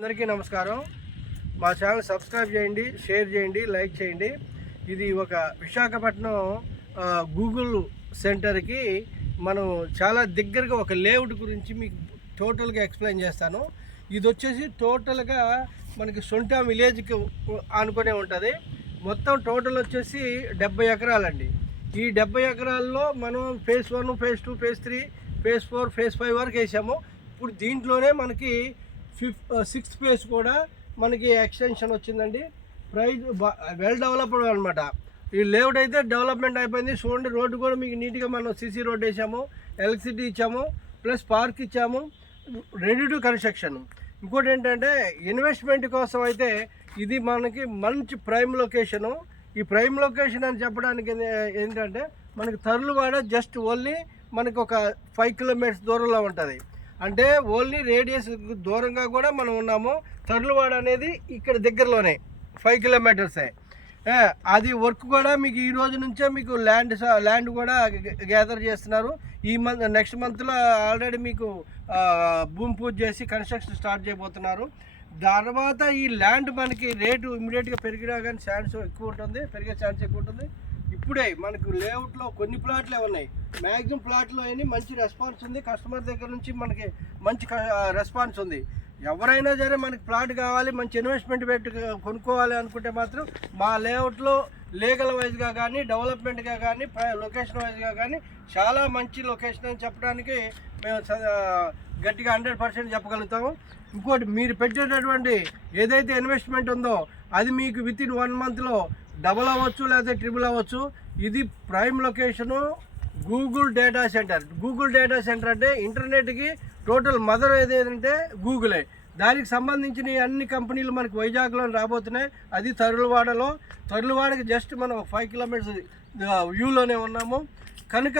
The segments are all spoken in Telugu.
అందరికీ నమస్కారం. మా ఛానల్ సబ్స్క్రైబ్ చేయండి షేర్ చేయండి లైక్ చేయండి. ఇది ఒక విశాఖపట్నం గూగుల్ సెంటర్కి మనం చాలా దగ్గరగా ఒక లేఅవుట్ గురించి మీకు టోటల్గా ఎక్స్ప్లెయిన్ చేస్తాను. ఇది వచ్చేసి టోటల్గా మనకి సొంట విలేజ్కి ఆనుకునే ఉంటుంది. మొత్తం టోటల్ వచ్చేసి డెబ్బై ఎకరాలండి. ఈ డెబ్బై ఎకరాల్లో మనం phase one phase two phase three phase four phase five వరకు వేసాము. ఇప్పుడు దీంట్లోనే మనకి ఫిఫ్త్ సిక్స్త్ ఫేజ్ కూడా మనకి ఎక్స్టెన్షన్ వచ్చిందండి. ప్రైజ్ వెల్ డెవలప్డ్ అనమాట ఈ లేఅవుట్ అయితే డెవలప్మెంట్ అయిపోయింది. చూడండి రోడ్డు కూడా మీకు నీట్గా మనం సీసీ రోడ్ వేసాము ఎలక్ట్రిసిటీ ఇచ్చాము ప్లస్ పార్క్ ఇచ్చాము రెడీ టు కన్స్ట్రక్షన్. ఇంకోటి ఏంటంటే ఇన్వెస్ట్మెంట్ కోసం అయితే ఇది మనకి మంచి ప్రైమ్ లొకేషను. ఈ ప్రైమ్ లొకేషన్ అని చెప్పడానికి ఏంటంటే మనకి తరులువాడ జస్ట్ ఓన్లీ మనకు ఒక ఫైవ్ కిలోమీటర్స్ దూరంలో ఉంటుంది. అంటే ఓన్లీ రేడియస్ దూరంగా కూడా మనం ఉన్నాము. తడులవాడ అనేది ఇక్కడ దగ్గరలోనే ఫైవ్ కిలోమీటర్సే అది వర్క్ కూడా మీకు ఈ రోజు నుంచే మీకు ల్యాండ్ ల్యాండ్ కూడా గ్యాదర్ చేస్తున్నారు. ఈ మంత్ నెక్స్ట్ మంత్లో ఆల్రెడీ మీకు భూమి పూజ చేసి కన్స్ట్రక్షన్ స్టార్ట్ చేయబోతున్నారు. తర్వాత ఈ ల్యాండ్ మనకి రేటు ఇమీడియట్గా పెరిగినా కానీ ఛాన్స్ ఎక్కువ ఉంటుంది పెరిగే ఛాన్స్ ఎక్కువ ఉంటుంది. ఇప్పుడే మనకు లేఅవుట్లో కొన్ని ప్లాట్లే ఉన్నాయి. మ్యాక్సిమం ప్లాట్లో అయినా మంచి రెస్పాన్స్ ఉంది. కస్టమర్ దగ్గర నుంచి మనకి మంచి రెస్పాన్స్ ఉంది. ఎవరైనా సరే మనకి ప్లాట్ కావాలి మంచి ఇన్వెస్ట్మెంట్ పెట్టి కొనుక్కోవాలి అనుకుంటే మాత్రం మా లేఅవుట్లో లీగల్ వైజ్గా కానీ డెవలప్మెంట్గా కానీ లొకేషన్ వైజ్గా కానీ చాలా మంచి లొకేషన్ అని చెప్పడానికి మేము గట్టిగా హండ్రెడ్ పర్సెంట్ చెప్పగలుగుతాము. ఇంకోటి మీరు పెట్టేటటువంటి ఏదైతే ఇన్వెస్ట్మెంట్ ఉందో అది మీకు విత్ ఇన్ వన్ మంత్లో డబుల్ అవ్వచ్చు లేదా ట్రిపుల్ అవ్వచ్చు. ఇది prime location Google data center Google data center అంటే ఇంటర్నెట్కి టోటల్ మదర్ ఏదేదంటే గూగులే దానికి సంబంధించిన అన్ని కంపెనీలు మనకి వైజాగ్లో రాబోతున్నాయి. అది తరులవాడలో. తరులవాడకి జస్ట్ మనం ఫైవ్ కిలోమీటర్స్ వ్యూలోనే ఉన్నాము. కనుక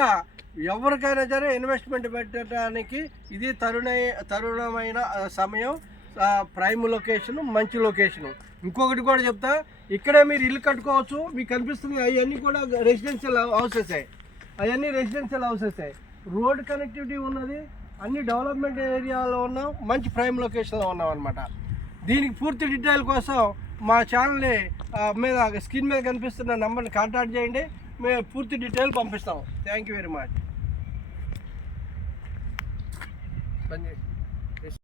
ఎవరికైనా సరే ఇన్వెస్ట్మెంట్ పెట్టడానికి ఇది తరుణ తరుణమైన సమయం. ప్రైమ్ లొకేషన్ మంచి లొకేషన్ ఇంకొకటి కూడా చెప్తా. ఇక్కడే మీరు ఇల్లు కట్టుకోవచ్చు. మీకు కనిపిస్తుంది అవన్నీ కూడా రెసిడెన్షియల్ హౌసెస్ అవన్నీ రెసిడెన్షియల్ హౌసెస్ రోడ్ కనెక్టివిటీ ఉన్నది అన్ని డెవలప్మెంట్ ఏరియాలో ఉన్నాం మంచి ప్రైమ్ లొకేషన్లో ఉన్నాం అనమాట దీనికి పూర్తి డీటెయిల్ కోసం మా ఛానల్ని మీద స్క్రీన్ మీద కనిపిస్తున్న నెంబర్ని కాంటాక్ట్ చేయండి. మేము పూర్తి డీటెయిల్ పంపిస్తాం. Thank you very much bandh